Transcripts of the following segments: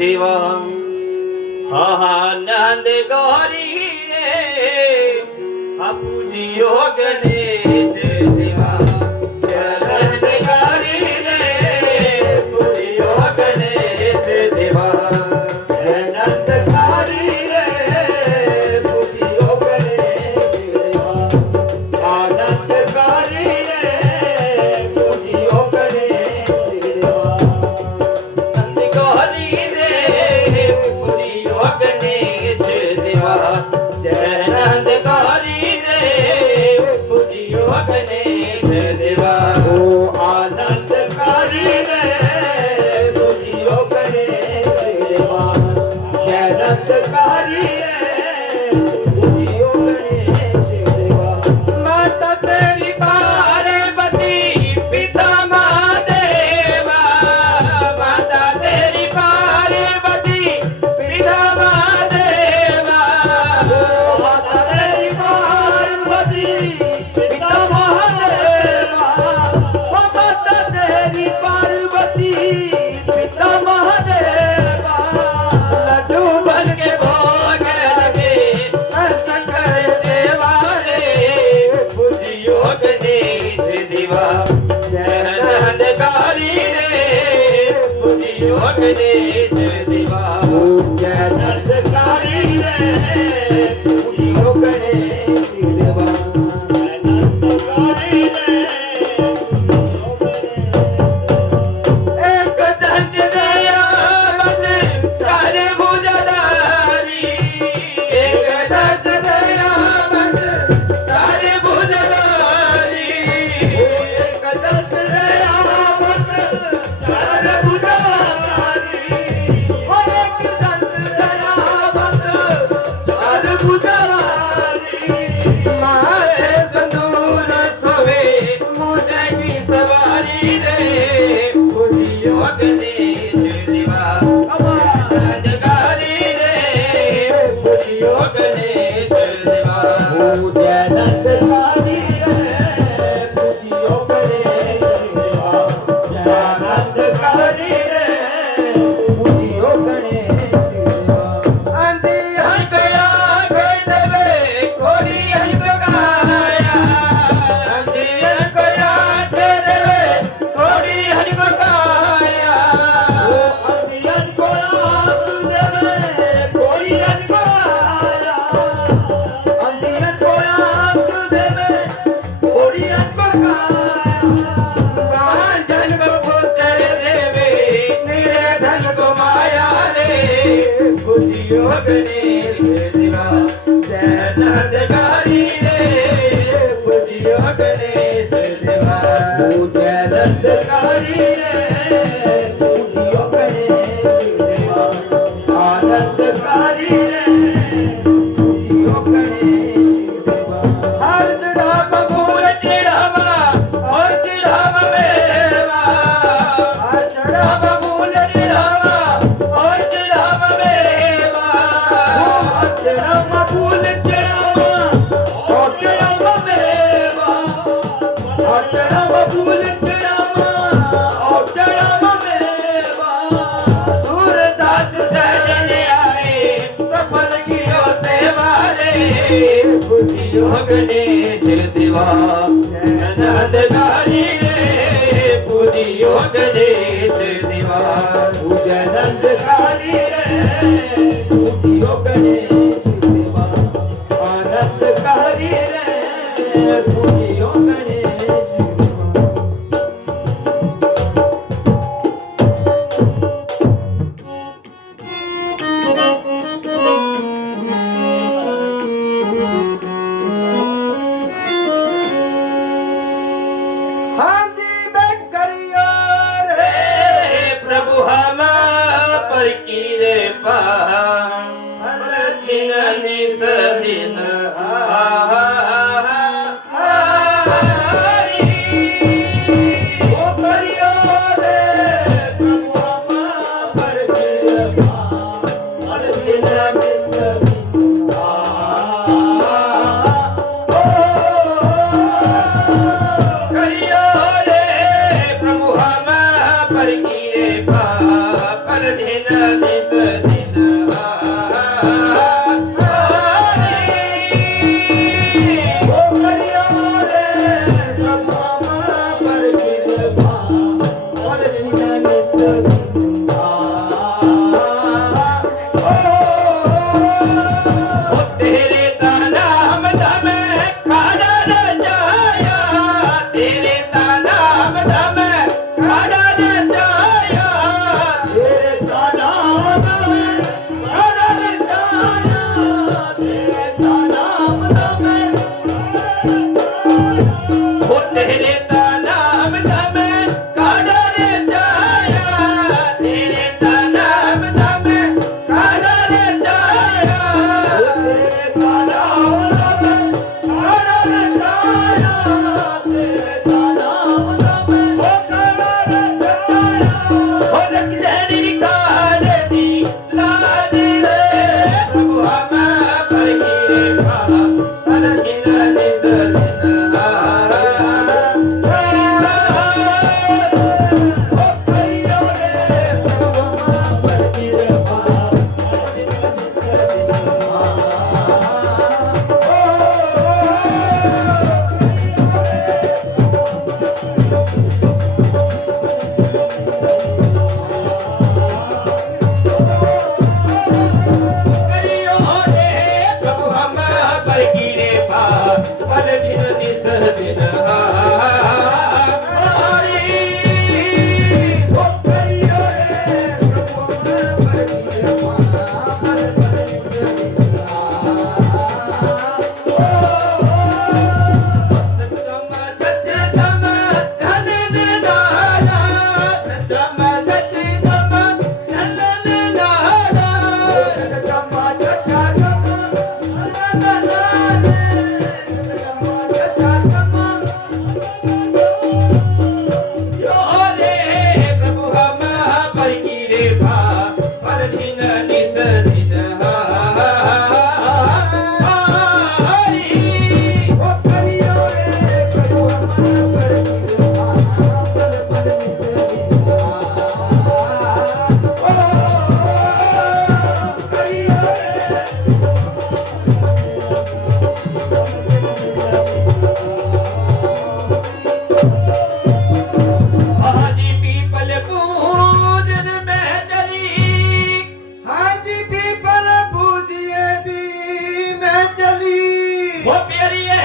देवा आनंद गौरी रे पूजियो गणेश देवा जलंधकारी रे पूजियो गणेश देवा जलंधकारी रे पूजियो गणेश देवा आनंदकारी रे पूजियो गणेश देवा नंदकारी रे पूजियो गणेश देवा जलंधकारी पूजियो गणेश देवा ओ आनंदकारी रे पूजियो गणेश देवा जयंतकारी रे पूजियो गणेश देवा माता तेरी पार्वती पिता महादेवा माता तेरी पार्वती पिता महादेवा माता तेरी पार्वती पिता महादेवा माता तेरी पार्वती पिता महादेवा लड्डू बन के भोग लगे शंकर देवा रे पूजियो गणेश देवा जयंतकारी रे पूजियो गणेश देवा जयंतकारी रे पूजियो गणेश देवा एक दंत दयावत चारे भुजधारी एक दंत दयावत चारे भुजधारी एक दंत दयावत चारे भुजधारी एक दंत दयावत चारे भुजधारी मारे संदूर सोवे मूसे की सवारी रे पूजियो गणेश देवा आनंदकारी रे पूजियो गणेश देवा जयंतकारी रे पूजियो गणेश देवा आनंदकारी रे पूजियो गणेश देवा अंधी हंस गया देवे कोरी हंस गाया अंधी हंस गया देवे कोरी हंस गाया अंधी हंस गया देवे कोरी हंस गाया अंधी हंस गया देवे कोरी हंस गाया जन को पुत्र देवे निर्धन को माया रे पूजियो गणेश देवा जयंतकारी रे पूजियो गणेश देवा जयंतकारी रे पूजियो गणेश देवा आनंदकारी रे पूजियो गणेश देवा हर चढ़ावा फूल चढ़ावा और चढ़ावा मेवा हर चढ़ावा फूल चढ़ावा और चढ़ावा मेवा हर चढ़ावा फूल चढ़ावा और चढ़ावा मेवा हर चढ़ावा फूल चढ़ावा और चढ़ावा मेवा सूरदास सजन आए सफल कियो सेवा रे पूजियो गणेश देवा जयंतकारी रे पूजियो गणेश देवा जयंतकारी रे पूजियो गणेश देवा आनंदकारी रे पूजियो गणेश देवा हाँ जी मैं करियो रे प्रभु हम पर की रे पा दिन धमे खाड़ा रचाया तेरे ता नाम धमे खाड़ा रचाया तेरे ता नाम धमे खाड़ा रचाया तेरे ता नाम धमे हो तेरे ता नाम धमे खाड़ा रचाया तेरे ता नाम धमे खाड़ा रचाया तेरे ता नाम धमे खाड़ा रचाया तेरे ता नाम धमे खाड़ा रचाया हो रखलेरी खाड़े दी लाज रे प्रभु हम पर गिरे खा तन दिन निस दिन ओ करियो रे प्रभु हम पर गिरे खा करियो रे प्रभु हम पर गिरे पा पल दिन निस दिन हमारी ओ करियो रे प्रभु हम पर गिरे पा पल दिन निस सचम सच जम धन नारा सचम सच जम धन नारा सचम सच जम धन नारा यो रे प्रभु हम पर गिरे भा पर दिन निस दिन हमारी ओ करियो रे प्रभु हम पर गिरे भा पल दिन निस दिन करियो हाजी पीपल पूजन में चली हाजी पीपल पूजिए दी मैं चली वो प्यारी है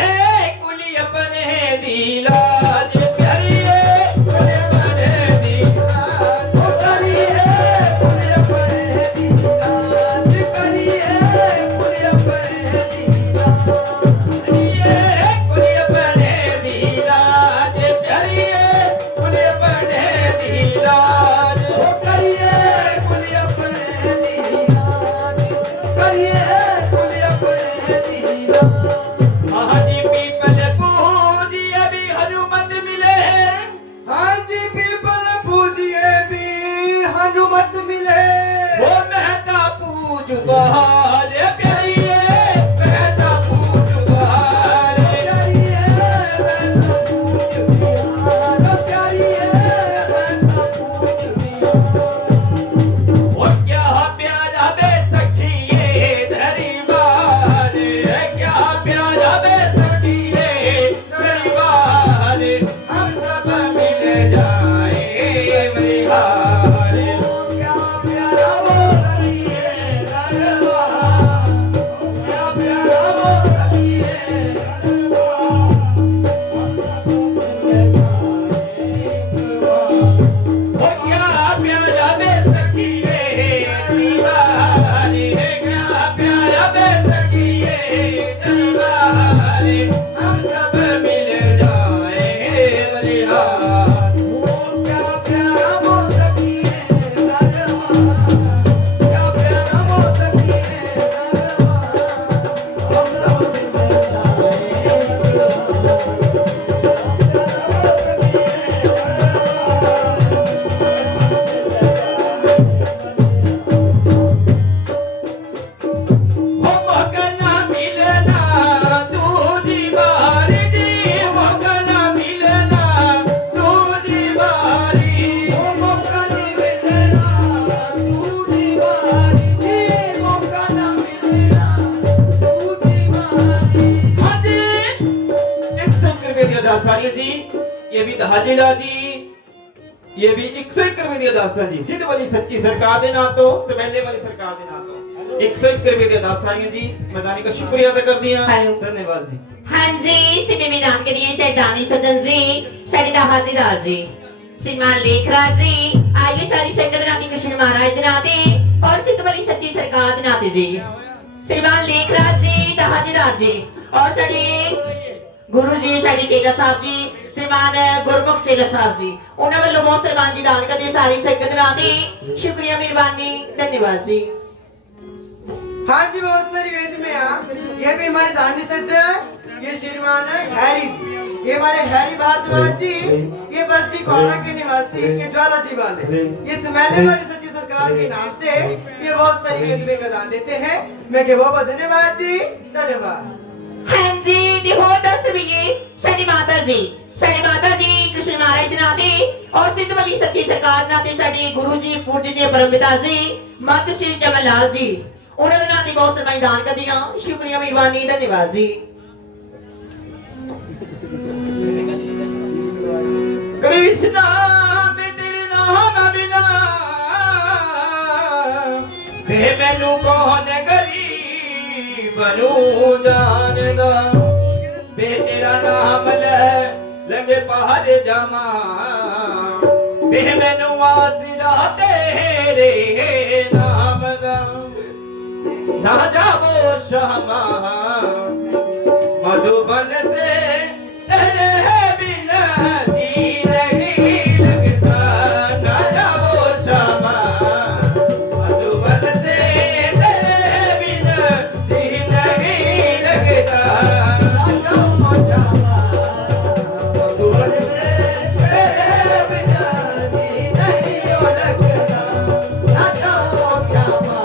कुली अपने दिलाज प्यारी है कुली अपने दिलाज वो प्यारी है कुली अपने दिलाज प्यारी है कुली अपने दिलाज प्यारी है कुली अपने दिलाज प्यारी है कुली अपने दिलाज वो प्यारी है कुली अपने दिलाज प्यारी है कुली अपने दिलाज हाजी पीपल पूजिए भी हनुमत मिले हाजी पीपल पूजिए भी हनुमत मिले वो मेहता पूज बहार प्यारी है मेहता पूज बहार प्यारी है मेहता पूज बहार प्यारी है मेहता पूज बहार वो क्या प्यारा बे सखिए दरबार क्या प्यारा बे सखिए दरबार हम सब मिल जाए बलिहार क्या प्यारा वो सखिए दरबार क्या प्यारा वो सखिए ओ क्या प्यारा बे सखिए दरबार क्या प्यारा बे सखिए दरबार हम सब मिल जाए बलिहार क्या प्यारा वो सखिए दरबार क्या प्यारा वो सखिए दरबार हम सब मिल हो मगना मिलना दूजी बारी जी मगना मिलना दूजी बारी हो मगना मिलना दूजी बारी जी मगना मिलना दूजी बारी हाजी 101 रुपये दासारी जी ये भी हाजीला जी ये भी 101 रुपये दासा जी सिद्ध वाली सच्ची सरकार दे ना तो समेले वाली सरकार दे ना तो 101 रुपए ਦੇ 10 ਆਈਆਂ ਜੀ ਮੈਦਾਨੀ का शुक्रिया अदा कर दिया हेलो। धन्यवाद जी हाँ जी सिमी नाम के लिए चैतानी सज्जन जी सरिता हाथीदार जी श्रीमान लेखराज जी आइए सारी संगत नाती कृष्ण महाराज के नाते और सिद्धबली सच्ची सरकार के नाते जी श्रीमान लेखराज जी हाथीदार जी और साड़ी गुरु जी साड़ी चेला साहब जी श्रीमान गुरमुख चेला साहब जी उन्होंने वालों बहुत श्रीमान जी दान करते सारी संगत नाते शुक्रिया मेहरबानी धन्यवाद जी। हाँ जी बहुत सारी वेद में ये भी हमारे धार्मिक सत्य है। ये श्रीमान हैरी ये हमारे हैरी भारद्वाज जी ये बस्ती कोड़ा के निवासी ये ज्वाला जी वाले ये समैले वाली सच्ची सरकार के नाम से ये बहुत सारी वेद में का दान देते हैं। मैं के बहुत धन्यवाद जी धन्यवाद। हाँ जी देखो 10 रुपये शनि माता जी कृष्ण महाराज के नाते और सिद्धबली सच्ची सरकार नाते साड़ी गुरु जी पूजनीय परमपिता जी मत श्री चमन लाल जी उन्होंने नाते बहुत सरमाई दान कर दिया शुक्रिया मेहरबानी धन्यवाद जी। कृष्णा तेरे नाम बिना ते मैनू कौन गरीब बनू जानदा बे तेरा नाम लगे पहाड़ जामा बे मैनू आसरा तेरे नाम दा ना जावो श्यामा मधुबन से तेरे बिना जी नहीं लगता ना जावो श्यामा मधुबन से तेरे बिना जी नहीं लगता ना जावो श्यामा मधुबन से तेरे बिना जी नहीं लगता ना जावो श्यामा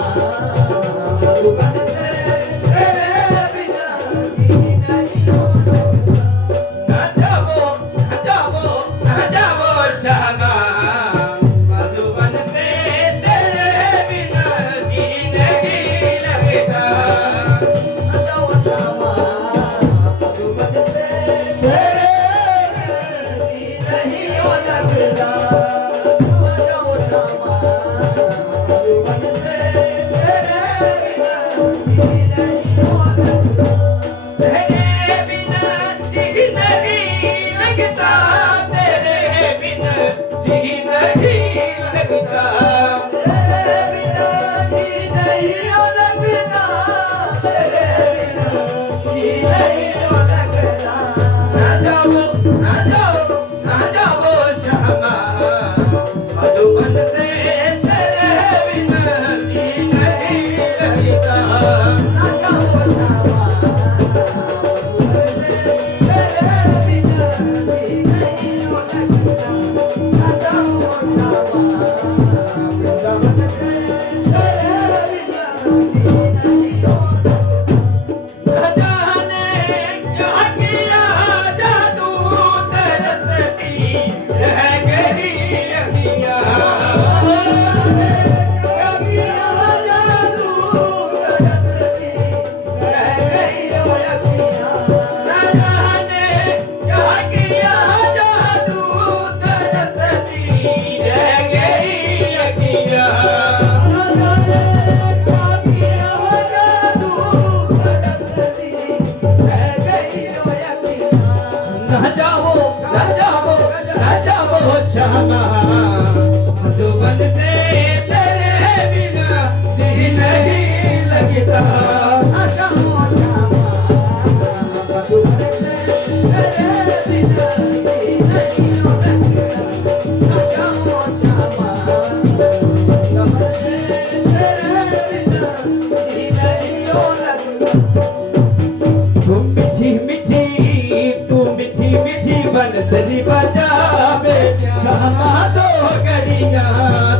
बंसरी बजावे श्यामा दो गरिया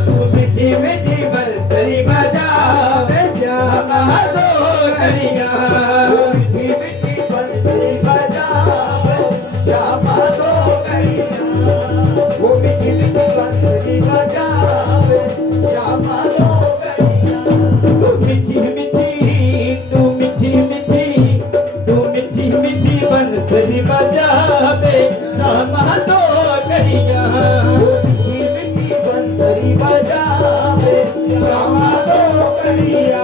तू मीठी मीठी बंसरी बजावे श्यामा दो गरिया मीठी मीठी बंसरी बजावे श्यामा दो गरिया वो मीठी मीठी बंसरी बजावे श्यामा दो गरिया तू मीठी मीठी तू मीठी मीठी तू मीठी मीठी बंसरी बजावे श्यामा दो गरिया मीठी बंसरी बजावे श्यामा दो गरिया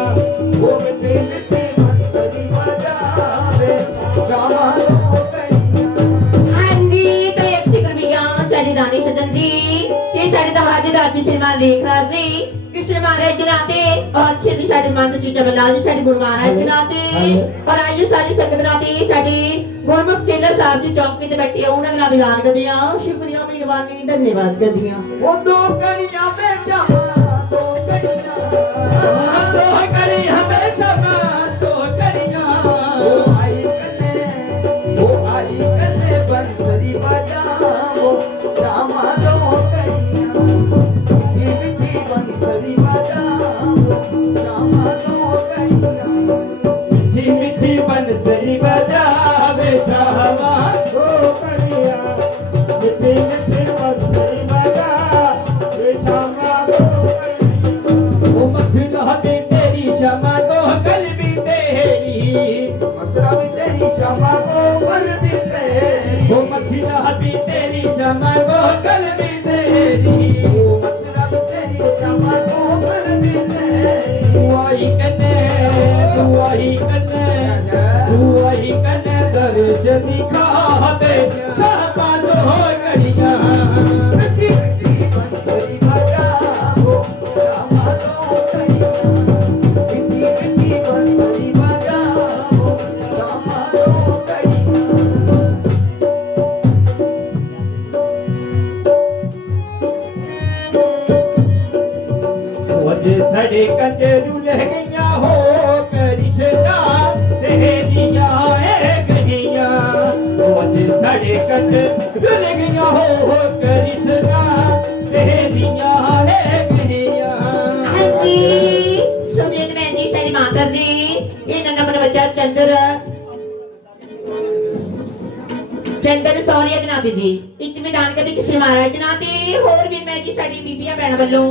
वो मिठी मिठी बंसरी बजावे श्यामा लो कन्हैया। हाँ जी, तो एक सिकर भैया साड़ी दानी सजन जी, ये साड़ी दा हाजीदार जी श्रीमान लेखराज जी, कृष्ण महाराज जी नाते और श्री साड़ी माता जी जमलाल जी साड़ी गुरु महाराज जी नाते और आइए सारी संगत नाते साड़ी गुरमुख चेला साहब जी चौकी ते बैठे ਉਹਨਾਂ ਨਾਲ ਐਲਾਨ ਕਰਦੇ ਆ ਸ਼ੁਕਰੀਆ ਮਿਹਰਬਾਨੀ ਧੰਨਵਾਦ ਕਰਦੀ ਆ। ਉਹ ਦੋ ਕਣੀਆਂ ਵੇ ਸ਼ਾਮਾ ਦੋ ਕਣੀਆਂ, ਦੋ ਕਣੀਆਂ ਵੇ ਸ਼ਾਮਾ ਦੋ ਕਣੀਆਂ। ਉਹ ਆਈ ਕੱਲੇ ਬੰਸਰੀ ਬਜਾਵੋ ਸ਼ਾਮਾ ਦੋ ਕਣੀਆਂ। ਮਿੱਠੀ ਮਿੱਠੀ ਬੰਸਰੀ ਬਜਾਵੋ ਸ਼ਾਮਾ ਦੋ ਕਣੀਆਂ। ਮਿੱਠੀ ਮਿੱਠੀ ਬੰਸਰੀ ਬਜਾਵੇ ਸ਼ਾਮਾ ਦੋ ਕਣੀਆਂ। ਮਿੱਠੀ ਮਿੱਠੀ ਬੰਸਰੀ ਬਜਾਵੇ ਸ਼ਾਮਾ ਦੋ ਕਣੀਆਂ। ਉਹ ਮਥੁਰਾ ਦੀ ਤੇਰੀ ਸ਼ਾਮਾ ਦੋ ਕਲਬੀ ਤੇਰੀ, ਮਥੁਰਾ ਦੀ ਤੇਰੀ ਸ਼ਾਮਾ ਦੋ ਕਲਬੀ ਤੇਰੀ। ਉਹ ਮਥੁਰਾ ਦੀ ਤੇਰੀ ਸ਼ਾਮਾ ਦੋ ਕਲਬੀ ਤੇਰੀ, ਉਹ ਮਥੁਰਾ ਦੀ ਤੇਰੀ ਸ਼ਾਮਾ ਦੋ ਕਲਬੀ ਤੇਰੀ। ਤੂੰ ਆਈ ਕਨੇ ਤੂੰ ਆਈ ਕਨੇ ਤੂੰ ਆਈ ਕਨੇ ਦਰਸ਼ ਦਿਖਾਵੇ ਸ਼ਾਮਾ ਦੋ ਕਣੀਆਂ। ਮਿੱਠੀ ਮਿੱਠੀ ਬੰਸਰੀ ਬਜਾਵੋ ਸ਼ਾਮਾ ਦੋ ਕਣੀਆਂ। ਮਿੱਠੀ ਮਿੱਠੀ ਬੰਸਰੀ ਬਜਾਵੋ ਸ਼ਾਮਾ ਦੋ ਕਣੀਆਂ। वजे सड़े कचरू रह गईया हो करिश्ता तेरिया गईया। वजे सड़े कचरू रह गईया हो करिश्ता तेरिया गईया। हाँ जी, सुमेध मैं जी साड़ी माता जी, ये नन्ना मन बच्चा ਚੰਦਰ ਸੌਰੀਆ ਦੇ ਨਾਤੇ ਜੀ ਇੱਕ ਮੈਦਾਨ ਕਦੀ ਕ੍ਰਿਸ਼ਨ ਮਹਾਰਾਜ ਦੇ ਨਾਤੇ ਹੋਰ ਵੀ ਮੈਂ ਜੀ ਸਾਡੀ ਬੀਬੀਆਂ ਭੈਣਾਂ ਵੱਲੋਂ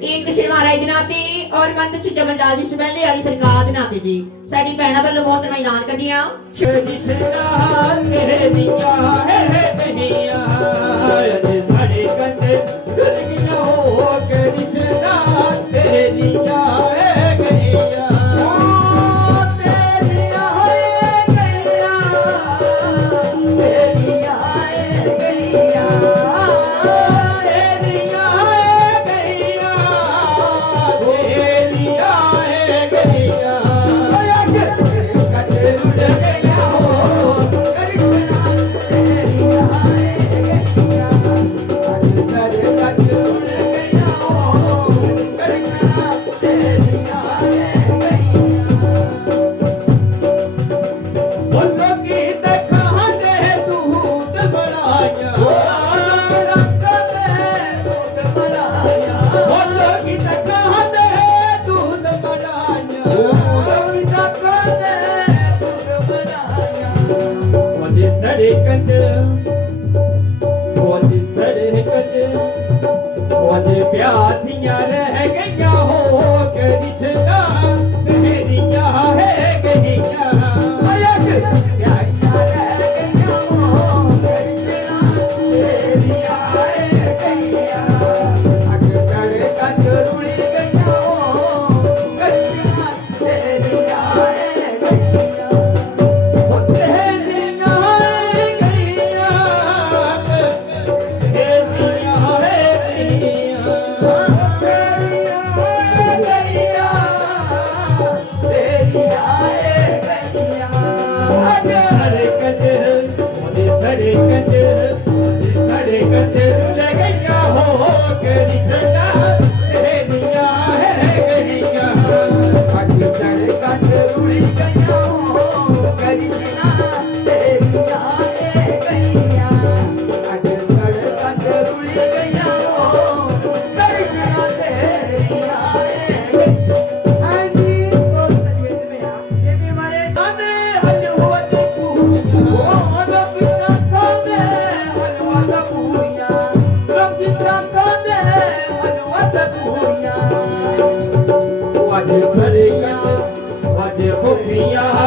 ਇੱਕ ਕ੍ਰਿਸ਼ਨ ਮਹਾਰਾਜ ਦੇ ਨਾਤੇ ਔਰ ਮੰਦ ਚ ਜਮਲਦਾਰ ਜੀ ਸਮੈਲੇ ਵਾਲੀ ਸਰਕਾਰ ਦੇ ਨਾਤੇ ਜੀ ਸਾਡੀ ਭੈਣਾਂ ਵੱਲੋਂ ਬਹੁਤ ਮੈਦਾਨ ਕਦੀਆਂ ਕਰਿਸ਼ਤਾ ਤੇਰੇ ਦੀਆਂ ਗਈਆਂ। ਅਜੇ ਸਾਡੇ ਕੰਨੇ ਖੁੱਲ ਗਈਆਂ ਹੋ ਕਰਿਸ਼ਤਾ ਤੇਰੇ ਦੀਆਂ ਗਈਆਂ। प्यासियां रह गईया हो करिश्ता तेरिया गईया। प्यासियां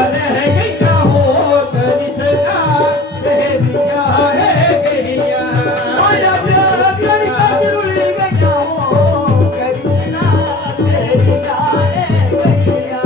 रह गईया हो करिश्ता तेरिया गईया। अग चढ़ कच रुड़ी गईया हो करिश्ता तेरिया गईया।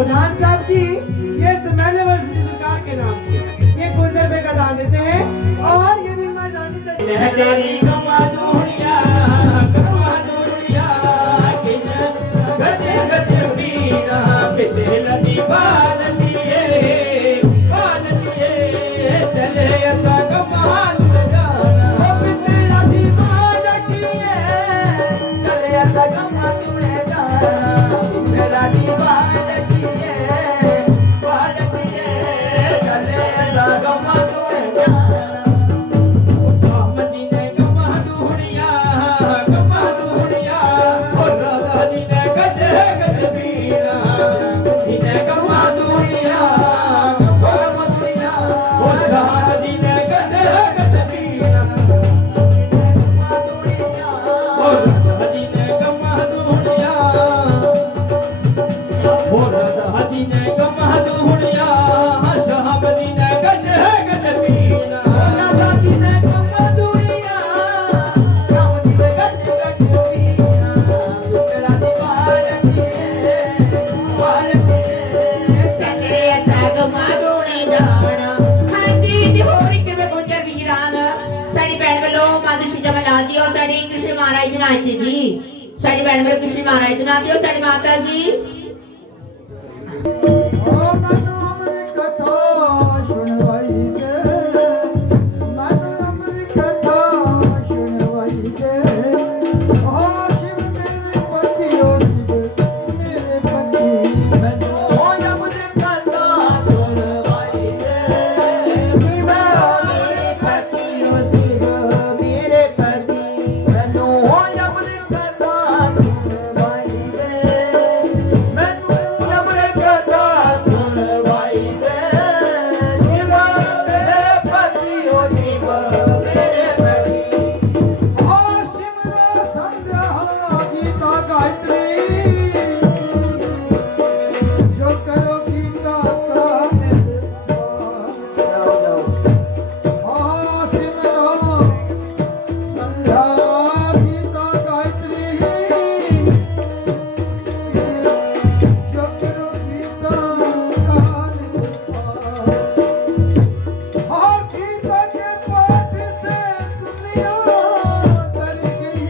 प्रधान साहब जी ये मैंने सरकार के नाम से ये कुछ रुपए का दान देते हैं और ये भी मैं दान देता तेरी गमा दुनिया गजे गजे वीरा पिते नदी बालतिए चले असा गमा जाना पिते नदी बालतिए चले असा गमा तुम्हें जाना पिते नदी बालतिए चले असा गमा तुम्हें जाना मदीने गमा दुनिया और राधा जी ने गजे गजे वीरा मदीने गमा दुनिया और राधा जी ने गजे गजे वीरा और राधा जी ने गमा दुनिया और राधा जी ने गमा दुनिया साहब जी ने गजे गजे वीरा राधा जी ने गमा दुनिया राम जी ने गजे गजे वीरा तेरा दीवार चले असा गमा ਦੋਣੇ ਜਾਣ ਹਾਂਜੀ ਜੀ ਹੋਰ ਇੱਕ ਮੈਂ ਗੁੱਜਰ ਵੀਰਾਨ ਸਾਡੀ ਭੈਣ ਵੱਲੋਂ ਮਾਤਾ ਸ਼ੀਜਾ ਮਲਾਲ ਜੀ ਔਰ ਸਾਡੇ ਕ੍ਰਿਸ਼ਨ ਮਹਾਰਾਜ ਜੀ ਨਾਲ ਜੀ ਸਾਡੀ ਭੈਣ ਵੱਲੋਂ ਕ੍ਰਿਸ਼ਨ ਮਹਾਰਾਜ ਜੀ ਨਾਲ ਤੇ ਔਰ ਸਾਡੀ ਮਾਤਾ ਜੀ ओ मनु अमृत कथा सुनवाई दे मनु अमृत कथा सुनवाई दे ओ शिव मेरे पति ओ शिव मेरे पति मैनू होया मुझे कथा सुनवाई दे शिव मेरे पति ओ शिव मेरे पति मैनू होया मुझे कथा सुनवाई दे मैनू होया मुझे कथा सुनवाई दे शिव मेरे पति ओ शिव मेरे पति ओ शिव संध्या गीता गायत्री जो करो गीता का सिमरो संध्या गीता गायत्री जो करो गीता का गीता के पाठ से दुनिया तर गई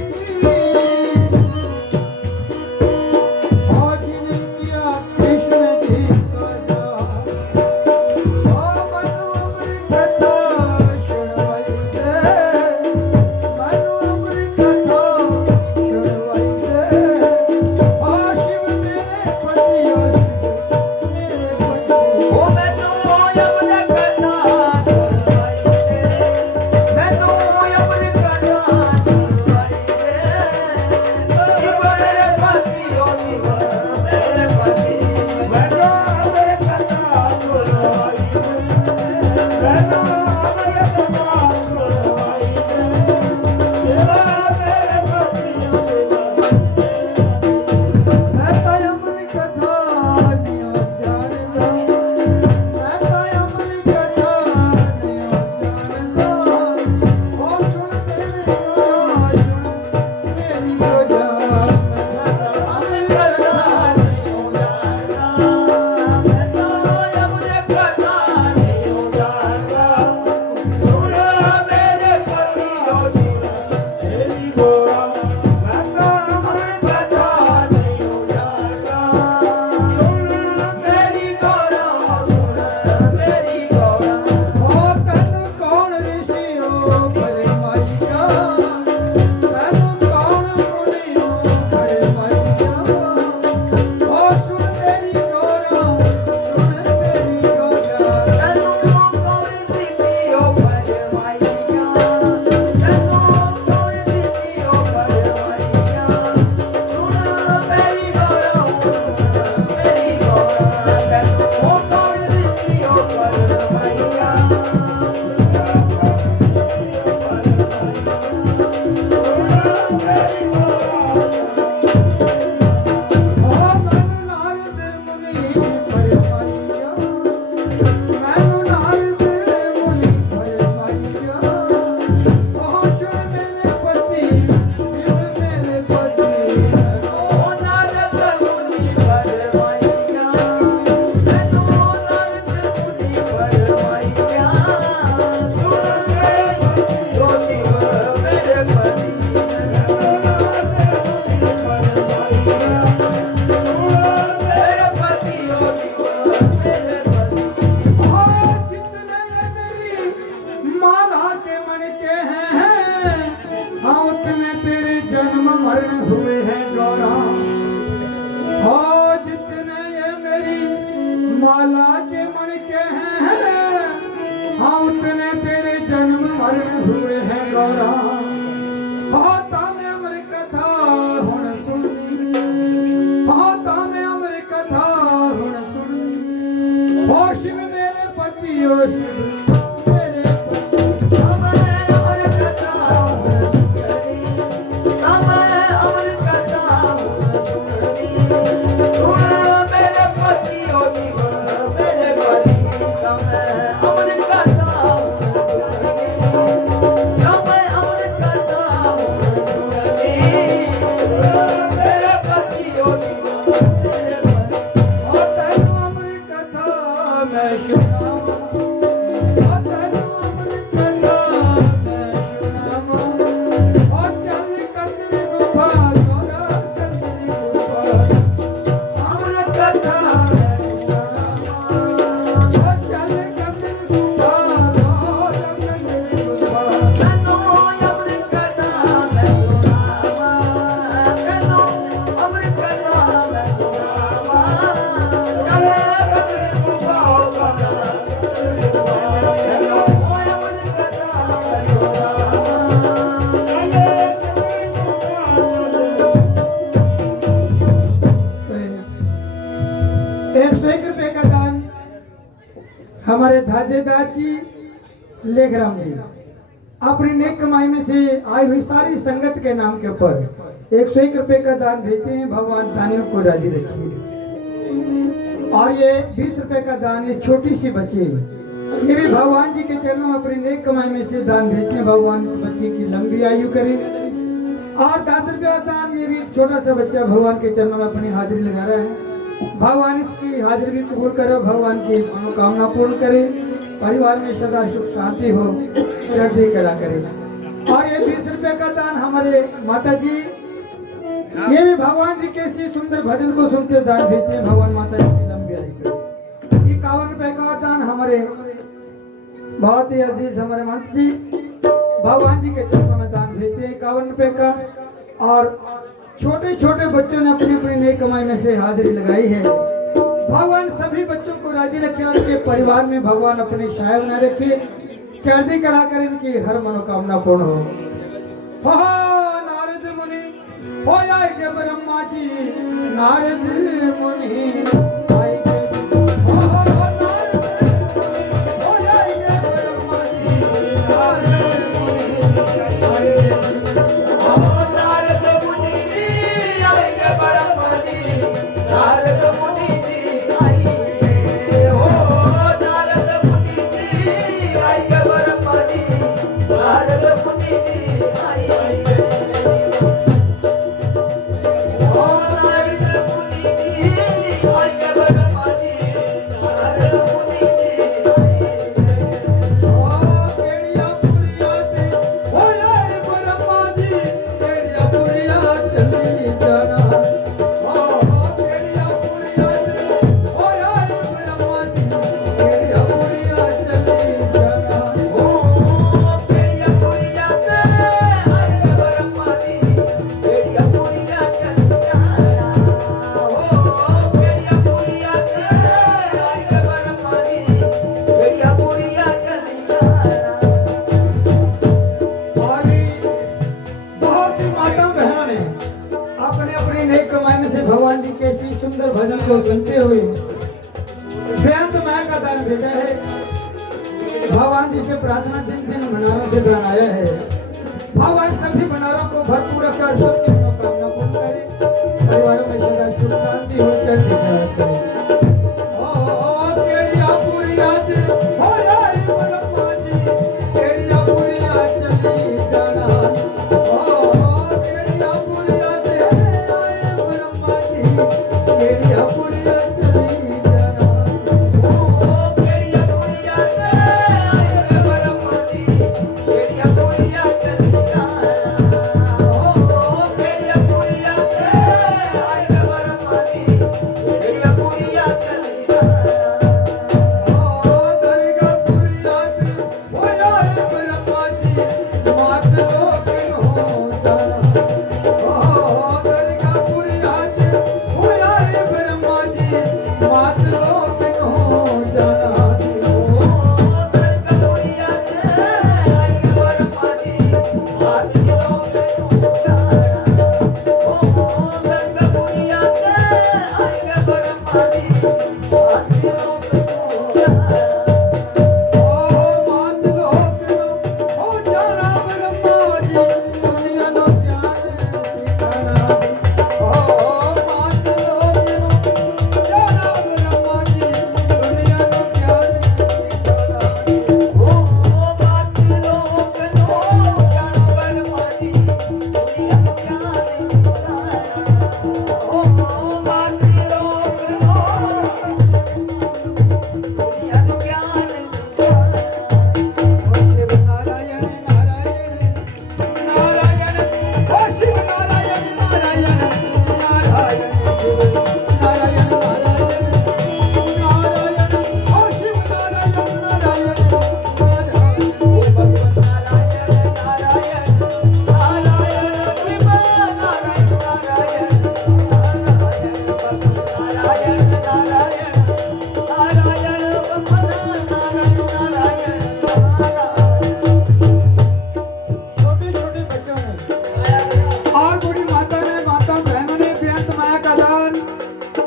हमारे धाजेदार जी लेखराम जी अपनी नेक कमाई में से आई हुई सारी संगत के नाम के ऊपर 101 रुपए का दान भेजते हैं। भगवान दानियों को राजी रखिए। और ये 20 रुपए का दान ये छोटी सी बच्ची ये भी भगवान जी के चरणों में अपनी नेक कमाई में से दान भेजते हैं। भगवान इस बच्चे की लंबी आयु करे। और 10 रुपया दान ये भी छोटा सा बच्चा भगवान के चरणों में अपनी हाजिरी लगा रहा है। भगवान इसकी हाजिरी भी कबूल करे, भगवान की मनोकामना पूर्ण करे, परिवार में सदा सुख शांति हो, चढ़ती कला करे। और ये 20 रुपए का दान हमारे माता जी ये भी भगवान जी के इसी सुंदर भजन को सुनते दान भेजते हैं। भगवान माता जी की लंबी आयु करे। 51 रुपए का दान हमारे बहुत ही अजीज हमारे मंत्री जी भगवान जी के चरणों में दान भेजते हैं 51 रुपए का। और छोटे छोटे बच्चों ने अपनी अपनी नई कमाई में से हाजिरी लगाई है। भगवान सभी बच्चों को राजी रखे और उनके परिवार में भगवान अपने छाया बना रखे, चढ़ती कराकर इनकी हर मनोकामना पूर्ण हो। नारद मुनि हो आएंगे ब्रह्मा जी, नारद मुनि आएंगे। भगवान जी के इसी सुंदर भजन को सुनते हुए बेअंत माया का दान भेजा है। भगवान जी से प्रार्थना दिन दिन भंडारों से दान आया है। भगवान सभी भंडारों को भरपूर कर सबकी मनोकामना पूर्ण करे, परिवारों में सदा सुख शांति हो करे।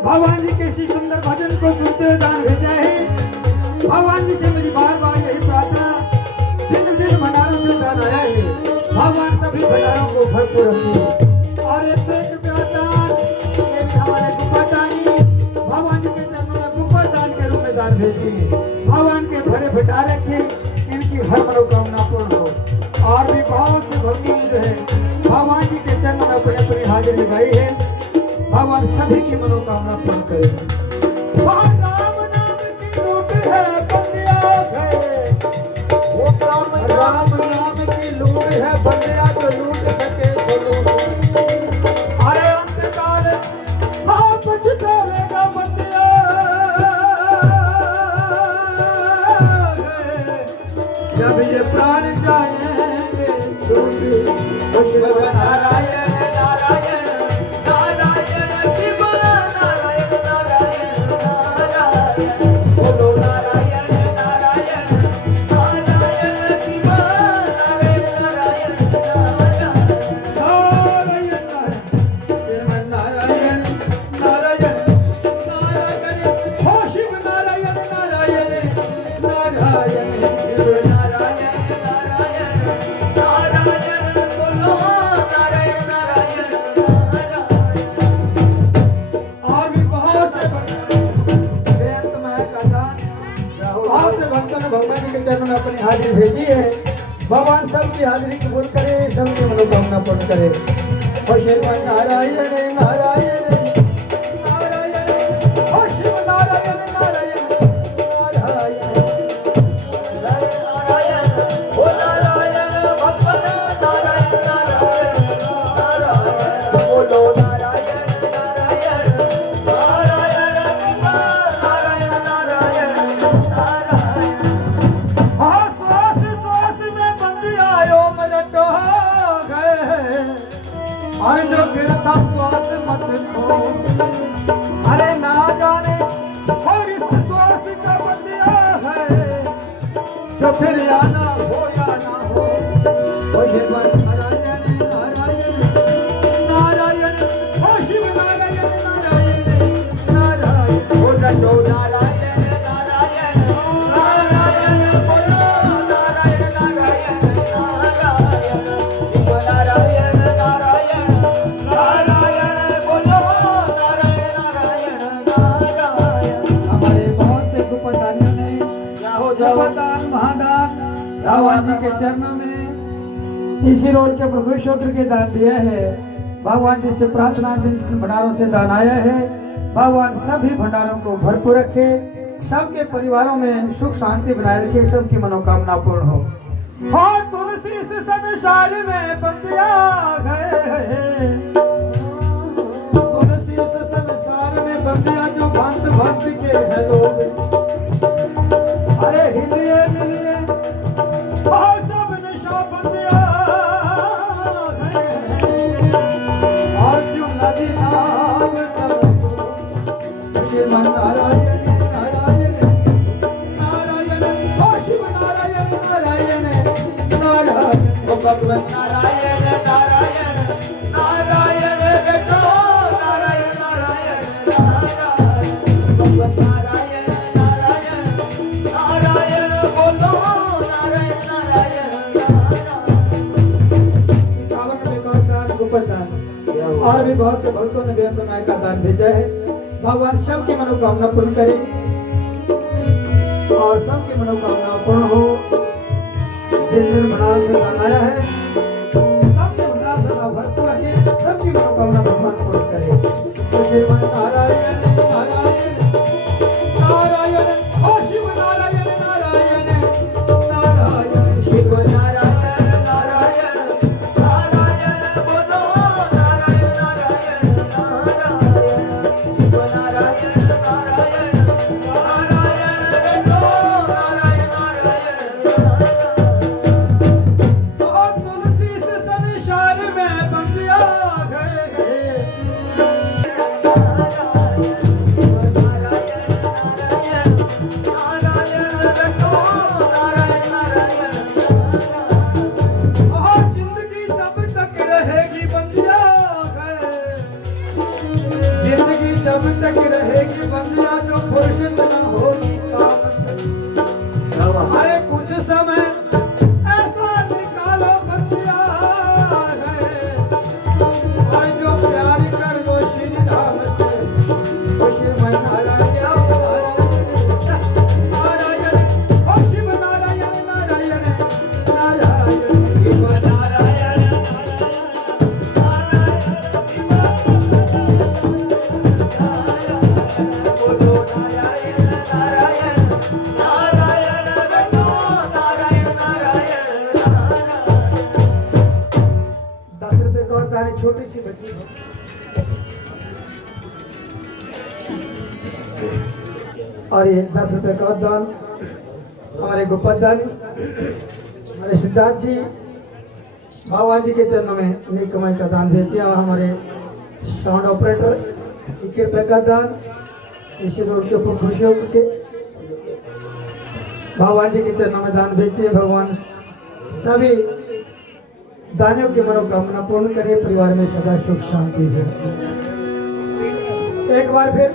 भगवान जी के इसी सुंदर भजन को सुनते हुए दान भेजा है। भगवान जी से मेरी बार बार यही प्रार्थना, जिन जिन भंडारों से दान आया है भगवान सभी भंडारों को भरपूर रखे। और एक दान ये भी हमारे गुप्तदानी भगवान जी के चरणों में गुप्तदान के रूप में दान भेजिए। भगवान के भरे भंडार रखे, इनकी हर मनोकामना पूर्ण हो। और भी बहुत से भक्ति जो है भगवान जी के चरणों में अपनी अपनी हाजिरी लगाई है, भगवान सभी की मनोकामना पूर्ण करेंगे। राम नाम की लूट है बंदिया है, वो राम नाम की लूट है बंदिया जो लूट सके तो लूट। अरे अंतकाल हाँ पछतावेगा बंदिया, जब ये प्राण जाएंगे भगवान नारायण नारायण नारायण शिव नारायण नारायण नारायण बोलो नारायण नारायण नारायण शिव नारायण नारायण नारायण नारायण नारायण नारायण हो शिव नारायण नारायण नारायण शिव नारायण नारायण नारायण बोलो नारायण नारायण नारायण। और भी बहुत से बेअंत माया का दान, बहुत से भक्तों ने भगवान जी के चरणों में अपनी हाजिरी भेजी है। भगवान सबकी हाजिरी कबूल करे, सबकी मनोकामना पूर्ण करे। और श्रीमान नारायण नारायण नारायण हो शिव नारायण नारायण नारायण नारायण हो नारायण भगवान नारायण नारायण नारायण बोलो नारायण नारायण नारायण नारायण नारायण नारायण। हाँ श्वास श्वास में बंदी आयो मरटो गए, अरे जो गिरता श्वास मत खो, अरे ना जाने और इस श्वास का बंदिया है जो फिर आना हो या ना हो। ओ शिव नारायण नारायण नारायण ओ शिव नारायण नारायण नारायण हो जटो नारायण नारायण नारायण बोलो नारायण नारायण नारायण शिव नारायण नारायण नारायण बोलो नारायण नारायण नारायण। हमारे बहुत से गुप्तदानियों ने गुप्तदान महादान भगवान जी के चरणों में इसी रोज के प्रभुश्वर के दान दिया है। भगवान जी से प्रार्थना, जिन भंडारों से दान आया है भगवान सभी भंडारों को भरपूर रखे, सबके परिवारों में सुख शांति बनाए रखे, सबकी मनोकामना पूर्ण हो। और तुलसी से संसार में बंदिया गए, तुलसी से संसार में बंदिया जो भक्त भक्त के है लोग, अरे हिलिए मिलिए और सब निशा बंदिया गए। और जो नदी नाम श्रीमान नारायण नारायण नारायण ओ शिव नारायण नारायण नारायण ओ भगवान नारायण नारायण नारायण देखो नारायण नारायण नारायण भगवान नारायण नारायण नारायण बोलो नारायण नारायण नारायण। और भी बहुत से भक्तों ने बेअंत माया का दान भेजा है। भगवान सबकी मनोकामना पूर्ण करे और सबकी मनोकामना पूर्ण हो। जिन जिन भंडार से दान आया है सबके भंडार सदा भरपूर रखे, सबकी मनोकामना भगवान पूर्ण करे। तो श्रीमान नारायण नारायण नारायण ओ शिव नारायण नारायण नारायण शिव नारायण नारायण नारायण बोलो नारायण नारायण नारायण शिव नारायण नारायण नारायण देखो नारायण नारायण नारायण। तो तुलसी से संसार में बंदिया गए, और ये 10 रुपए का दान हमारे गोपाल दानी हमारे सिद्धार्थ जी भगवान जी के चरणों में नेक कमाई का दान भेजते हैं। और हमारे साउंड ऑपरेटर 21 रुपए का दान इसी रोड के ऊपर खुशी होकर के भगवान जी के चरणों में दान भेजते हैं। भगवान सभी दानियों की मनोकामना पूर्ण करे, परिवार में सदा सुख शांति हो। एक बार फिर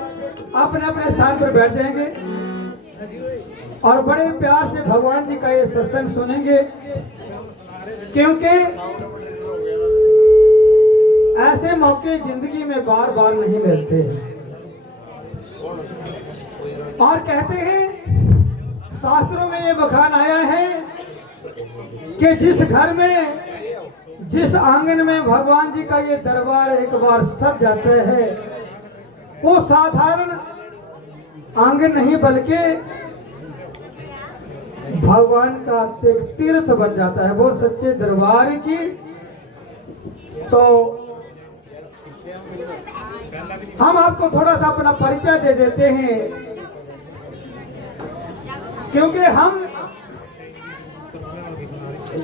अपने अपने स्थान पर बैठ जाएंगे और बड़े प्यार से भगवान जी का ये सत्संग सुनेंगे, क्योंकि ऐसे मौके जिंदगी में बार बार नहीं मिलते। और कहते हैं शास्त्रों में ये बखान आया है कि जिस घर में जिस आंगन में भगवान जी का ये दरबार एक बार सज जाता है वो साधारण आंगन नहीं बल्कि भगवान का तीर्थ बन जाता है। वो सच्चे दरबार की तो हम आपको थोड़ा सा अपना परिचय दे देते हैं, क्योंकि हम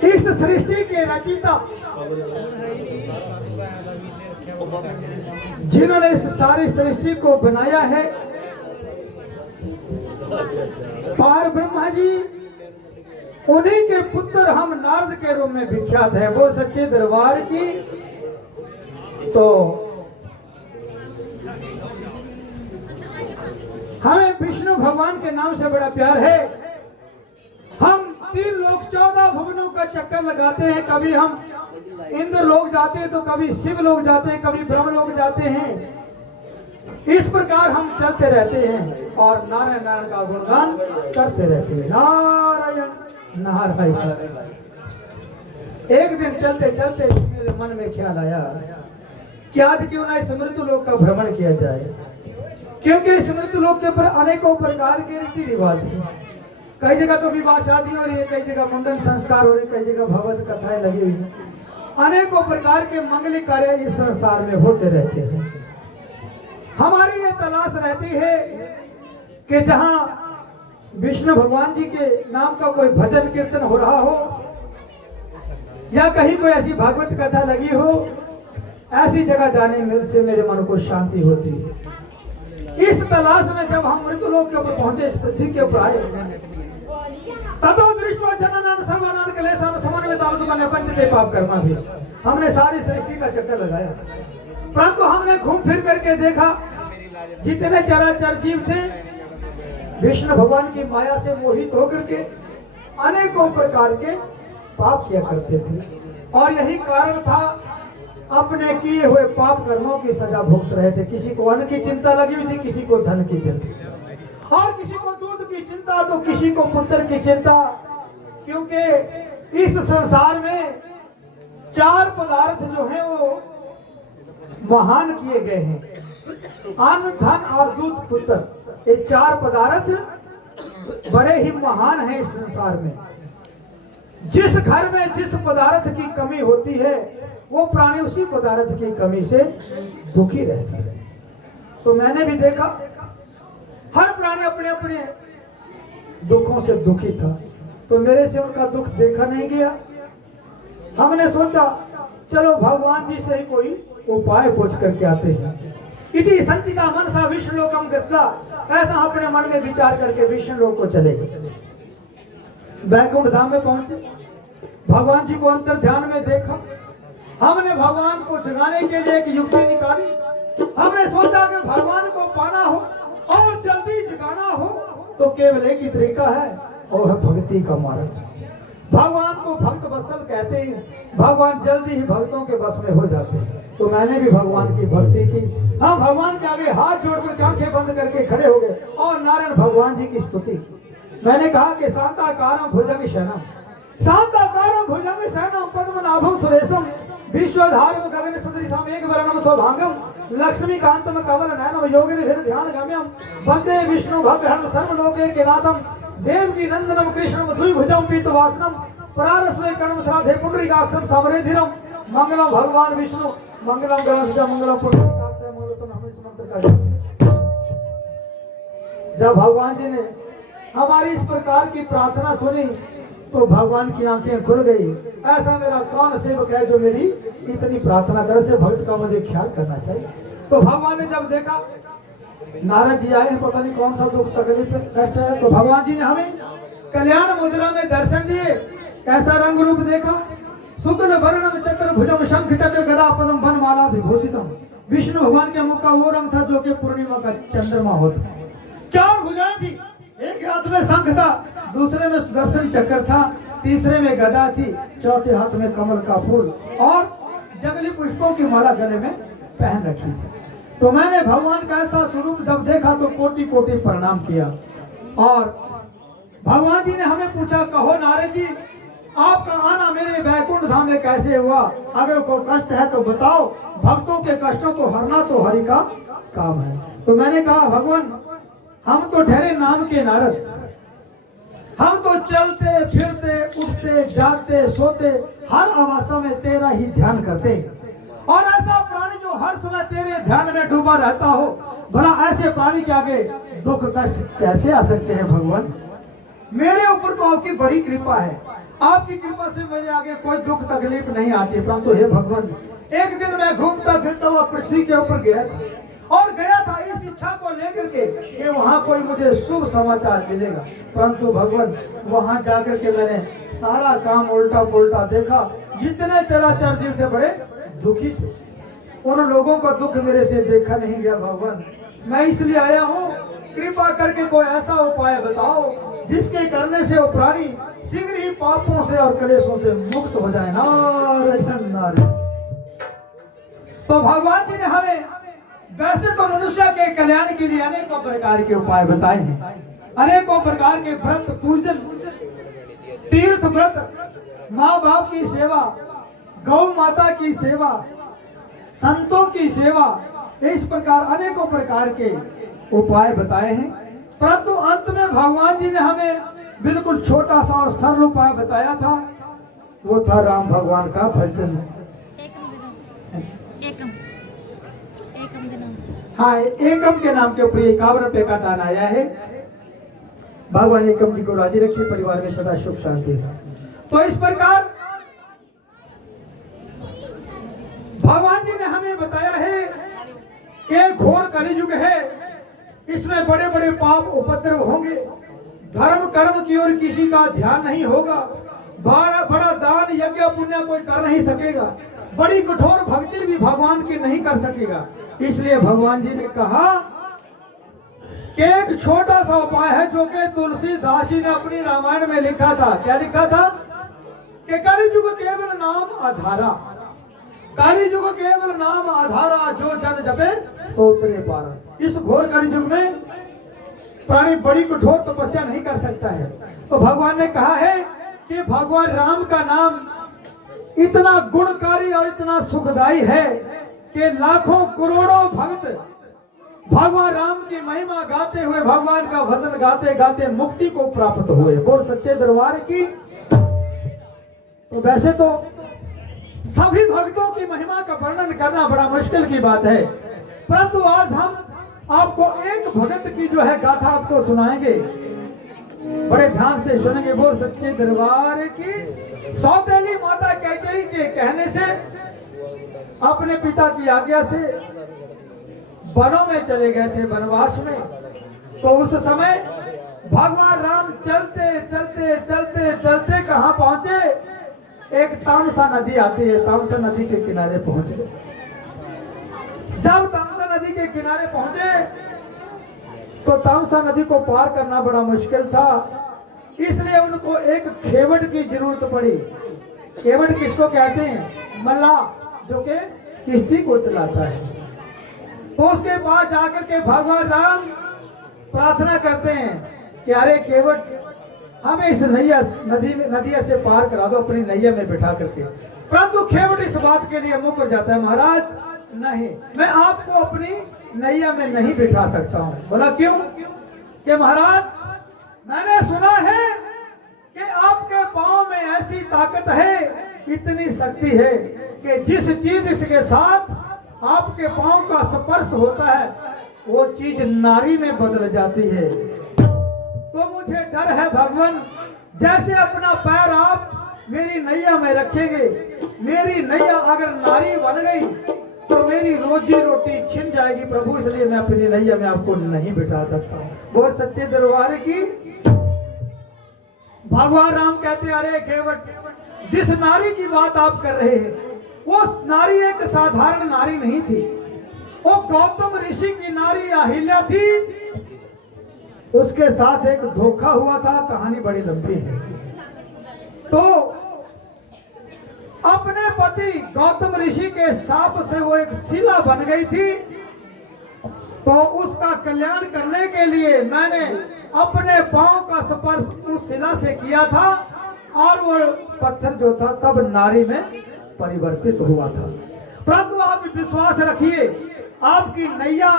इस सृष्टि के रचयिता जिन्होंने इस सारी सृष्टि को बनाया है पार ब्रह्मा जी, उन्हीं के पुत्र हम नारद के रूप में विख्यात है। वो सच्चे दरबार की तो हमें विष्णु भगवान के नाम से बड़ा प्यार है। हम 3 लोग 14 भुवनों का चक्कर लगाते हैं। कभी हम इंद्र लोग जाते हैं तो कभी शिव लोग जाते हैं, कभी ब्रह्म लोग जाते हैं। इस प्रकार हम चलते रहते हैं और नारायण नारायण का गुणगान करते रहते हैं। नारायण नारायण। एक दिन चलते चलते मेरे मन में ख्याल आया कि आज क्यों ना इस मृत्यु लोक का भ्रमण किया जाए, क्योंकि इस मृत्यु लोक के ऊपर अनेकों प्रकार के रीति रिवाज हैं। कई जगह तो विवाह शादी हो रही है, कई जगह मुंडन संस्कार हो रहे, कई जगह भगवत कथाएं लगी हुई हैं। अनेकों प्रकार के मंगलिक कार्य इस संसार में होते रहते हैं। हमारी ये तलाश रहती है कि जहां विष्णु भगवान जी के नाम का कोई भजन कीर्तन हो रहा हो या कहीं कोई ऐसी भागवत कथा लगी हो, ऐसी जगह जाने से मेरे मन को शांति होती है। इस तलाश में जब हम मृत्युलोक के ऊपर पहुंचे, इस पृथ्वी के ऊपर आए, ततो दृष्ट्वा जननान सर्वानान क्लेशान समन्वितान सुकन्या पंचते पाप कर्मा भी। हमने सारी सृष्टि का चक्कर लगाया, परंतु हमने घूम फिर करके देखा जितने चराचर जीव थे विष्णु भगवान की माया से मोहित होकर के अनेकों प्रकार के पाप किया करते थे। और यही कारण था, अपने किए हुए पाप कर्मों की सजा भुगत रहे थे। किसी को अन्न की चिंता लगी हुई थी, किसी को धन की चिंता, और किसी को दूध की चिंता, तो किसी को पुत्र की चिंता। क्योंकि इस संसार में 4 पदार्थ जो हैं वो महान किए गए हैं, अन्न धन और दूध पुत्र। ये 4 पदार्थ बड़े ही महान हैं इस संसार में। जिस घर में जिस पदार्थ की कमी होती है वो प्राणी उसी पदार्थ की कमी से दुखी रहता है। तो मैंने भी देखा हर प्राणी अपने अपने दुखों से दुखी था, तो मेरे से उनका दुख देखा नहीं गया। हमने सोचा चलो भगवान जी से ही कोई उपाय पूछ करके आते हैं। इति संचिता मनसा विष्णु लोकम गस्ता, ऐसा अपने मन में विचार करके विष्णु लोक को चले गए। बैकुंठ धाम में पहुंचे, भगवान जी को अंतर ध्यान में देखा। हमने भगवान को जगाने के लिए एक युक्ति निकाली। हमने सोचा कि भगवान को पाना हो और जल्दी जगाना हो तो केवल एक ही तरीका है, और है भक्ति का मार्ग। भगवान को भक्त वत्सल कहते हैं, भगवान जल्दी ही भक्तों के बस में हो जाते हैं। तो मैंने भी भगवान की भक्ति की। हम भगवान के आगे हाथ जोड़कर आंखें बंद करके खड़े हो गए और नारायण भगवान जी की स्तुति। मैंने कहा कि शांताकारं भुजंग शयनम, शांताकारं भुजंग शयनम पद्मनाभं सुरेशम विश्वधारम गगन सदृशम एकवर्णम सौभागम लक्ष्मीकांतम कमल नयनम योगिभिर् ध्यान गम्यम वंदे विष्णु भव्यहं सर्वलोकैकनाथम देवकी नंदनम कृष्णम द्विभुजम पीतवासनम परारस्वे कर्म श्राद्धे पुंडरीकाक्षम समरेधिरम मंगलम भगवान विष्णु मंगलम गणेश मंगलम पुंडरीकाक्ष मंगलम। हम इस मंत्र का जब भगवान जी ने हमारी इस प्रकार की प्रार्थना सुनी तो भगवान की आंखें खुल गई। ऐसा मेरा कौन सेवक है जो मेरी इतनी प्रार्थना करे, से भक्त का मुझे ख्याल करना चाहिए। तो भगवान ने जब देखा नारद जी आए, पता नहीं कौन सा दुख तकलीफ कष्ट है, तो भगवान जी ने हमें कल्याण मुद्रा में दर्शन दिए। कैसा रंग रूप देखा, शुक्ल वर्णम चक्र भुजम शंख चक्र गदा पद्म वनमाला विभूषितम। विष्णु भगवान के मुख का वो रंग था जो कि पूर्णिमा का चंद्रमा होता। चार भुजाएं थी, एक हाथ में शंख था, दूसरे में सुदर्शन चक्र था, तीसरे में गदा थी, चौथे हाथ में कमल का फूल और जंगली पुष्पों की माला गले में पहन रखी थी। तो मैंने भगवान का ऐसा स्वरूप जब देखा तो कोटि कोटि प्रणाम किया। और भगवान जी ने हमें पूछा, कहो नारद जी आपका आना मेरे वैकुंठ धाम में कैसे हुआ? अगर कोई कष्ट है तो बताओ, भक्तों के कष्टों को हरना तो हरि का काम है। तो मैंने कहा, भगवान हम तो ठहरे नाम के नारद, हम तो चलते फिरते उठते जागते सोते हर अवस्था में तेरा ही ध्यान करते, और ऐसा प्राणी जो हर समय तेरे ध्यान में डूबा रहता हो, भला ऐसे प्राणी के आगे दुख कष्ट कैसे आ सकते हैं? भगवान मेरे ऊपर तो आपकी बड़ी कृपा है, आपकी कृपा से मेरे आगे कोई दुख तकलीफ नहीं आती। परंतु हे भगवान, एक दिन मैं घूमता फिरता हुआ पृथ्वी के ऊपर गया था, और गया था इस इच्छा को लेकर के कि वहाँ कोई मुझे शुभ समाचार मिलेगा। परंतु भगवान वहाँ जाकर के मैंने सारा काम उल्टा पुल्टा देखा। जितने चराचर जीव थे बड़े दुखी थे, उन लोगों का दुख मेरे से देखा नहीं गया। भगवान मैं इसलिए आया हूँ, कृपा करके कोई ऐसा उपाय बताओ जिसके करने से वो प्राणी शीघ्र ही पापों से और कलेशों से मुक्त हो जाए। नारायण नारायण। तो भगवान जी ने हमें वैसे तो मनुष्य के कल्याण के लिए अनेकों प्रकार के उपाय बताए हैं, अनेकों प्रकार के व्रत पूजन, तीर्थ व्रत, माँ बाप की सेवा, गौ माता की सेवा, संतों की सेवा, इस प्रकार अनेकों प्रकार के उपाय बताए हैं। परंतु अंत में भगवान जी ने हमें बिल्कुल छोटा सा और सरल उपाय बताया था, वो था राम भगवान का भजन। हाँ, एकम के नाम के ऊपर 51 रुपए का दान आया है। भगवान एकम जी को राजी रखिए, परिवार में सदा सुख शांति। तो इस प्रकार भगवान जी ने हमें बताया है कि घोर कलियुग है, इसमें बड़े बड़े पाप उपद्रव होंगे, धर्म कर्म की ओर किसी का ध्यान नहीं होगा, बड़ा बड़ा दान यज्ञ पुण्य कोई कर नहीं सकेगा, बड़ी कठोर भक्ति भी भगवान की नहीं कर सकेगा। इसलिए भगवान जी ने कहा कि एक छोटा सा उपाय है जो कि तुलसीदास जी ने अपनी रामायण में लिखा था। क्या लिखा था? कि कलियुग केवल नाम आधारा, कलियुग केवल नाम आधारा, जो जन जपे सो उतरे पारा। इस घोर कलियुग में प्राणी बड़ी कठोर तपस्या नहीं कर सकता है। तो भगवान ने कहा है कि भगवान राम का नाम इतना गुणकारी और इतना सुखदायी है कि लाखों करोड़ों भक्त भगवान राम की महिमा गाते हुए, भगवान का भजन गाते गाते मुक्ति को प्राप्त हुए। बोल सच्चे दरबार की। तो वैसे तो सभी भक्तों की महिमा का वर्णन करना बड़ा मुश्किल की बात है, परंतु आज हम आपको एक भगत की जो है गाथा आपको सुनाएंगे, बड़े ध्यान से सुनेंगे। बोल सच्चे दरबार की। सौतेली माता कैकेयी के कहने से अपने पिता की आज्ञा से वनों में चले गए थे, वनवास में। तो उस समय भगवान राम चलते चलते चलते चलते कहाँ पहुंचे? एक तामसा नदी आती है, तामसा नदी के किनारे पहुंचे। जब तामसा नदी के किनारे पहुंचे तो तामसा नदी को पार करना बड़ा मुश्किल था, इसलिए उनको एक खेवट की जरूरत पड़ी। खेवट किसको कहते हैं? मल्लाह, जो कि किश्ती को चलाता है। तो उसके पास जाकर के भगवान राम प्रार्थना करते हैं कि अरे खेवट, हमें इस नदिया से पार करा दो, अपनी नैया में बिठा करके। परंतु खेवट इस बात के लिए मुकर जाता है, महाराज नहीं, मैं आपको अपनी नैया में नहीं बिठा सकता हूँ। बोला क्यों? कि महाराज मैंने सुना है कि आपके पांव में ऐसी ताकत है, इतनी शक्ति है कि जिस चीज इसके साथ आपके पांव का स्पर्श होता है वो चीज नारी में बदल जाती है। तो मुझे डर है भगवान, जैसे अपना पैर आप मेरी नैया में रखेंगे, मेरी नैया अगर नारी बन गई तो मेरी रोजी रोटी छिन जाएगी प्रभु, इसलिए मैं अपनी नैया में आपको नहीं बिठा सकता। बोल सच्चे दरबार की। भगवान राम कहते अरे केवट, जिस नारी की बात आप कर रहे हैं वो नारी एक साधारण नारी नहीं थी, वो गौतम ऋषि की नारी अहिल्या थी। उसके साथ एक धोखा हुआ था, कहानी बड़ी लंबी है। तो अपने पति गौतम ऋषि के शाप से वो एक शिला बन गई थी। तो उसका कल्याण करने के लिए मैंने अपने पांव का स्पर्श उस शिला से किया था और वो पत्थर जो था तब नारी में परिवर्तित हुआ था। परंतु आप विश्वास रखिए, आपकी नैया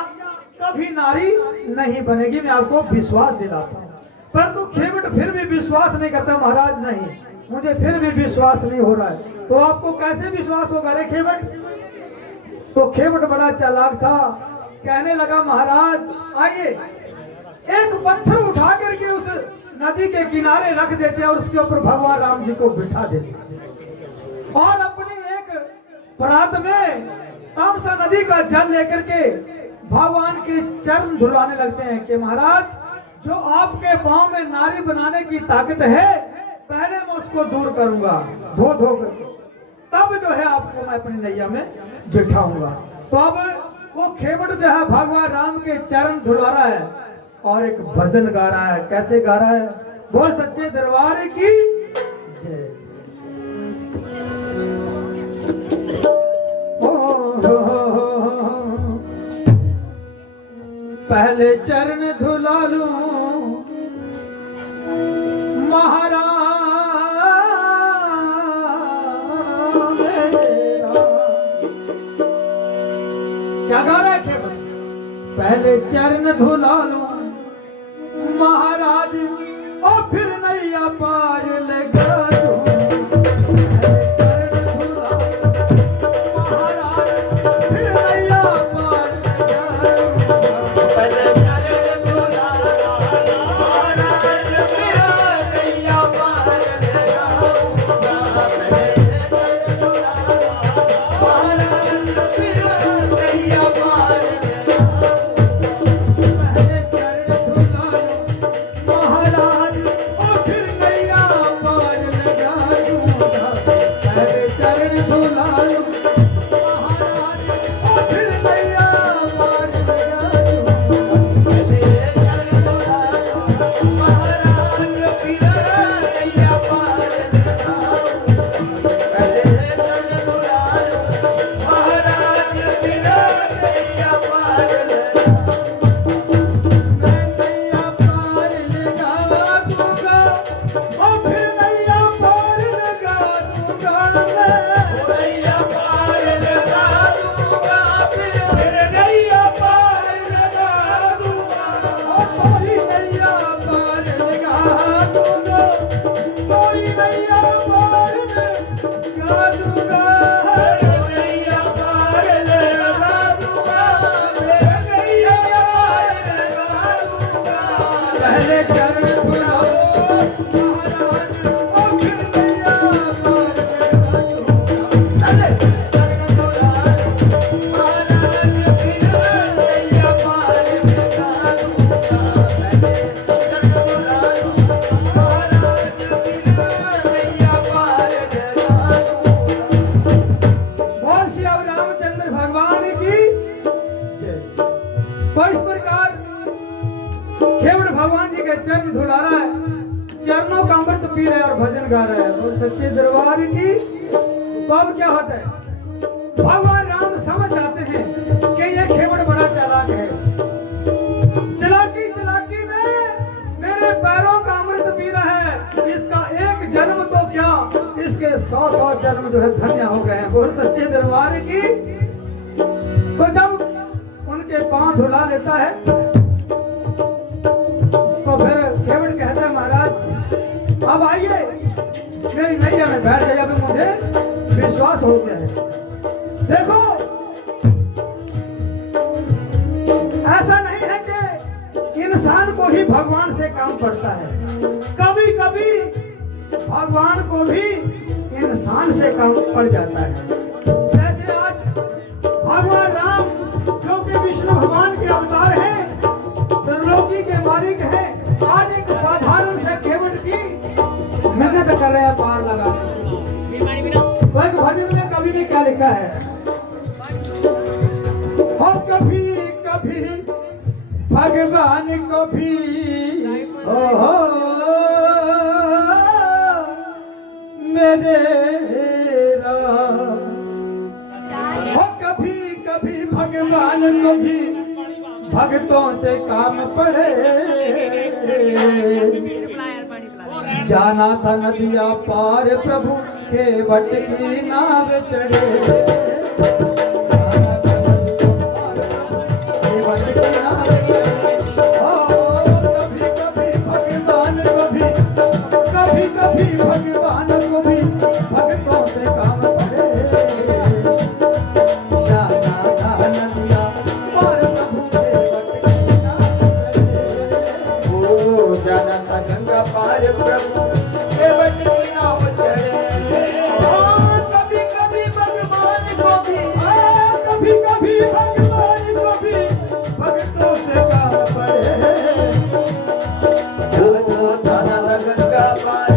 कभी नारी नहीं बनेगी, मैं आपको विश्वास दिलाता हूँ। परंतु खेवट फिर भी विश्वास नहीं करता, महाराज नहीं, मुझे फिर भी विश्वास नहीं हो रहा है। तो आपको कैसे विश्वास होगा रे खेवट? तो खेवट बड़ा चालाक था, कहने लगा महाराज आइए एक पत्थर उठा करके उस नदी के किनारे रख देते और उसके ऊपर भगवान राम जी को बिठा देते और अपनी एक परात में तामसा नदी का जल लेकर के भगवान के चरण धुलाने लगते हैं कि महाराज जो आपके पांव में नारी बनाने की ताकत है पहले मैं उसको दूर करूंगा, धो धो कर, तब जो है आपको मैं अपनी नैया में बिठाऊंगा। तो अब वो खेवट जो है भगवान राम के चरण धुला रहा है और एक भजन गा रहा है। कैसे गा रहा है? बोल सच्चे दरबार की जय। पहले चरण धुला लूं महाराज मेरा। क्या गा रहा है खेवट? पहले चरण धुला लूं महाराज और फिर नैया पार लगा दूं। चरण धुला महाराज फिर नैया पार लगा दूं। पहले चरण धुला महाराज फिर नैया पार लगाऊंगा। पहले चरण धुला महाराज फिर नैया पार लगाऊंगा। पहले चरण धुला महाराज और फिर नैया पार लगा दूंगा। पहले चरण धुला महाराज और फिर नैया पार लगा दूंगा। पहले चरण धुला महाराज फिर नैया पार लगाऊंगा। पहले चरण धुला महाराज फिर नैया पार लगाऊंगा। मैं नैया पार लगा दूंगा और फिर नैया पार लगा दूंगा। नैया पार लगा दूंगा फिर नैया पार लगा दूंगा। और कोई नैया पार लगा दूंगा, कोई नैया पार लगा दूंगा। नैया पार लगा दूंगा फिर नैया पार लगा दूंगा। पहले चरण धुला महाराज और फिर नैया पार लगा दूंगा। पहले चरण धुला महाराज फिर नैया पार लगा दूंगा। पहले चरण धुला महाराज फिर नैया पार लगा दूंगा। बोल श्री अब रामचंद्र भगवान की जय। तो इस प्रकार खेवड़ भगवान जी के चरण धुला रहा है, चरणों का अमृत पी रहा है और भजन गा रहा है। बोल सच्चे दरबार की। तो अब क्या होता है? भगवान राम समझ जाते हैं कि ये खेवड़ बड़ा चालाक है। चालाकी में मेरे पैरों का अमृत पी रहा है, इसका एक जन्म तो क्या इसके 100 जन्म जो है धन्य हो गए हैं। बोल सच्चे दरबार की। तो जब उनके पांव धुला लेता है तो फिर खेवड़ कहता है महाराज अब आइए मेरी नैया में बैठ जाइए, अभी मुझे विश्वास हो गया है। देखो ऐसा ही भगवान से काम पड़ता है। कभी कभी भगवान को भी इंसान से काम पड़ जाता है। जैसे आज भगवान राम जो कि विष्णु भगवान के अवतार हैं, त्रिलोकी के मालिक हैं, आज एक साधारण से केवट की मेहनत कर रहे हैं पार लगा। तो एक भजन में कवि ने क्या लिखा है, और कभी कभी भगवान को भी ओहो मेरे राम, और कभी कभी भगवान को भी भक्तों से काम पड़े। जाना था नदिया पार प्रभु के वट की नाव चढ़े। भगवान को भी भक्तों से काम पड़े। जाना था नदिया पार प्रभु के वट की नाव चढ़े। ओ जाना था गंगा पार प्रभु के वट की नाव चढ़े। कभी कभी भगवान को भी कभी कभी भगवान को भी भक्तों से काम पड़े। जाना था गंगा पार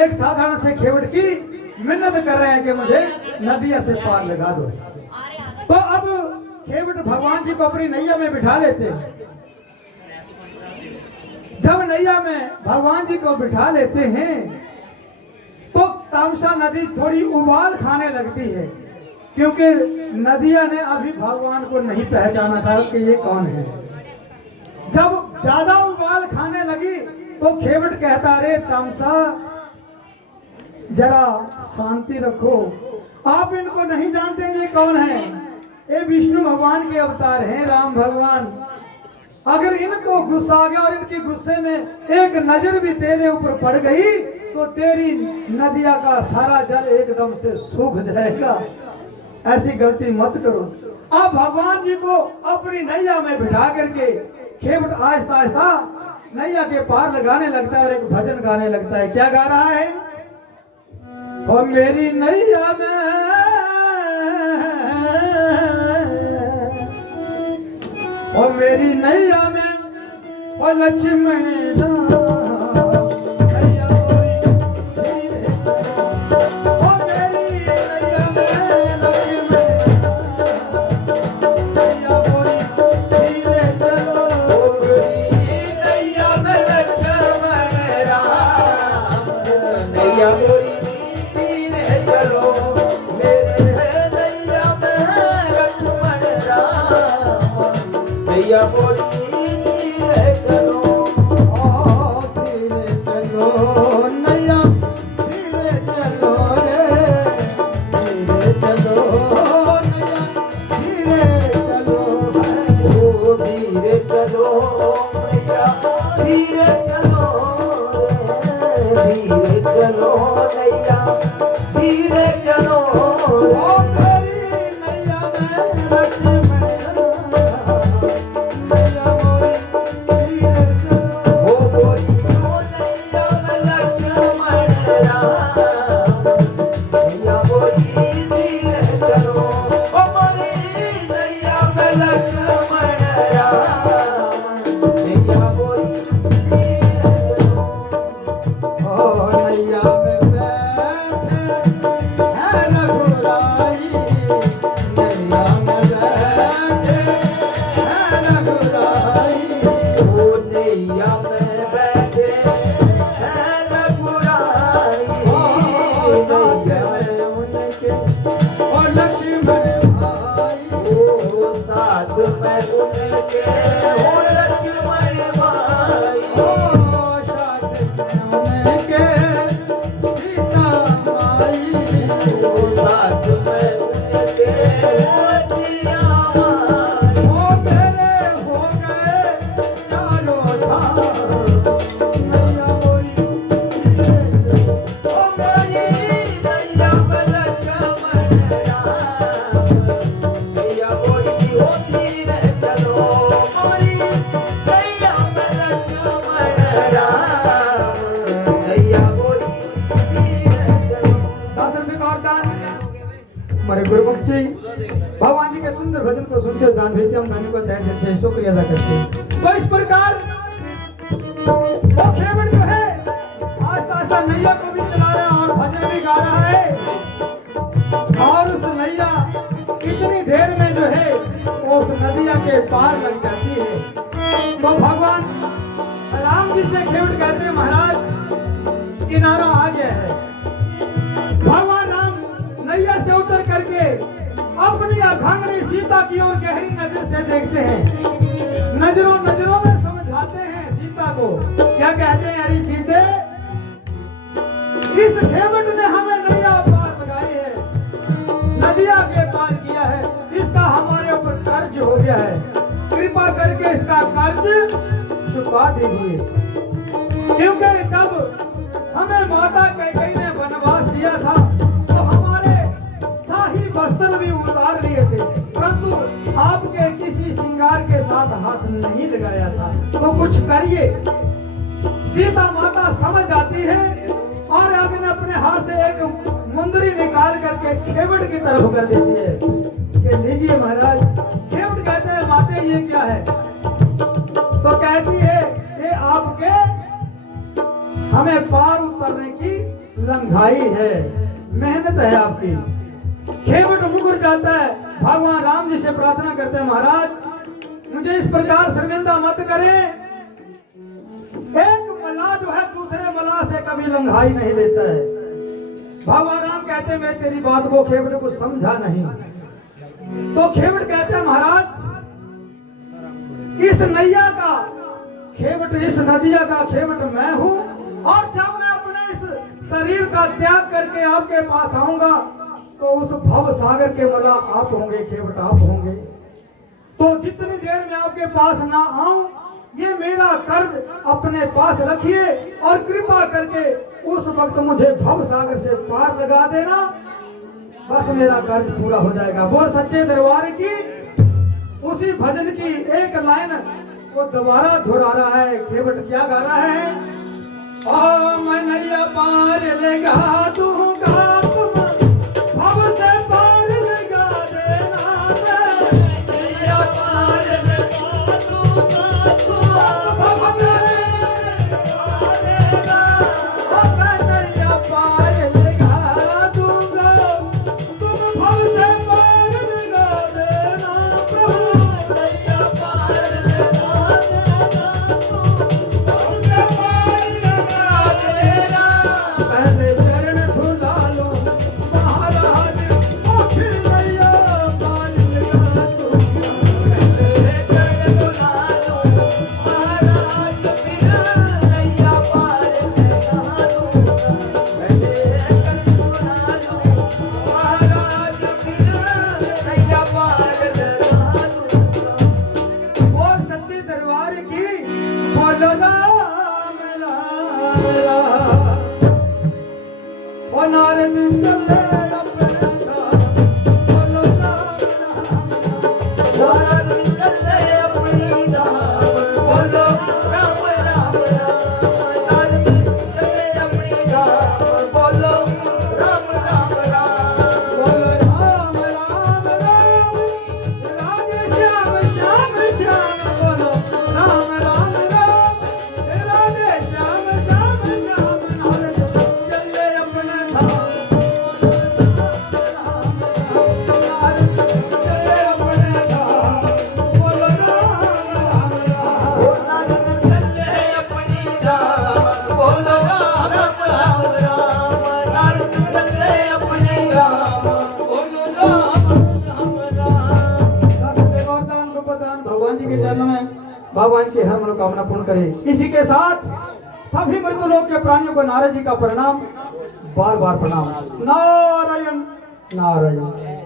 एक साधारण से खेवड़ की मिन्नत कर रहे हैं कि मुझे नदिया से पार लगा दो। तो अब खेवड़ भगवान जी को अपनी नैया में बिठा लेते हैं। जब नैया में भगवान जी को बिठा लेते हैं तो तामसा नदी थोड़ी उबाल खाने लगती है, क्योंकि नदिया ने अभी भगवान को नहीं पहचाना था कि ये कौन है। जब ज्यादा उबाल खाने लगी तो खेवड़ कहता, अरे तामसा जरा शांति रखो, आप इनको नहीं जानते ये कौन है। ये विष्णु भगवान के अवतार हैं, राम भगवान। अगर इनको गुस्सा आ गया और इनके गुस्से में एक नजर भी तेरे ऊपर पड़ गई तो तेरी नदिया का सारा जल एकदम से सूख जाएगा। ऐसी गलती मत करो। अब भगवान जी को अपनी नैया में बिठा करके खेवट आहिस्ता आहिस्ता नैया के पार लगाने लगता है और एक भजन गाने लगता है। क्या गा रहा है, ओ मेरी नैया में, ओ मेरी नैया में, ओ लक्ष्मण हो हमारे गुरुमुख जी भगवान जी के सुंदर भजन को सुनते दान भेजते हम दानियों का तहे दिल से शुक्रिया अदा करते हैं। तो इस प्रकार वो खेवड़ जो है आस्ता आस्ता नैया को भी चला रहा है और भजन भी गा रहा है, और उस नैया कितनी देर में जो है वो उस नदिया के पार लग जाती है। तो भगवान राम जी से खेवड़ कहते हैं महाराज किनारा आ गया है। भगवान राम नैया से उतर करके अपनी अर्धांगिनी सीता की ओर गहरी नजर से देखते हैं, नजरों नजरों में समझाते हैं सीता को। क्या कहते हैं? अरे सीते, इस खेवड़ ने हमें नैया पार लगाई है, नदिया के पार किया है, इसका हमारे ऊपर कर्ज हो गया है, कृपा करके इसका कर्ज चुका दीजिए। क्योंकि जब हमें माता कैकेयी ने वनवास दिया था तो हमारे शाही वस्त्र भी उतार लिए थे, परंतु आपके किसी श्रृंगार के साथ हाथ नहीं लगाया था। तो कुछ करिए। सीता माता समझ जाती है और अपने हाथ से एक मुंदरी निकाल करके खेवड़ की तरफ कर देती है कि लीजिए महाराज। खेवड़ कहते हैं माते ये क्या है? तो कहती है ये आपके हमें पार उतरने की लंघाई है, मेहनत है आपकी। खेवड़ मुकर जाता है, भगवान राम जी से प्रार्थना करते हैं महाराज मुझे इस प्रकार शर्मिंदा मत करें। एक मलाह जो है दूसरे मलाह से कभी लंघाई नहीं देता है। भगवान राम कहते हैं मैं तेरी बात को खेवड़ को समझा नहीं। तो खेवड़ कहते हैं महाराज इस नैया का खेवड़, इस नदिया का खेवड़ मैं हूँ, और जब मैं अपने इस शरीर का त्याग करके आपके पास आऊंगा तो उस भव सागर के मलाह आप होंगे, खेवड़ आप होंगे। तो जितनी देर में आपके पास ना आऊं ये मेरा कर्ज अपने पास रखिए और कृपा करके उस वक्त मुझे भव सागर से पार लगा देना, बस मेरा कर्ज पूरा हो जाएगा। वो सच्चे दरबार की उसी भजन की एक लाइन को दोबारा दोहरा रहा है। खेवड़ क्या गा रहा है? ओ मैं नैया पार लगा दूंगा भव से पार लगा देना, नैया पार लगा दूंगा भगवान की हर मनोकामना पूर्ण करे। इसी के साथ सभी मृत लोग के प्राणियों को नारद जी का प्रणाम, बार बार प्रणाम। नारायण नारायण।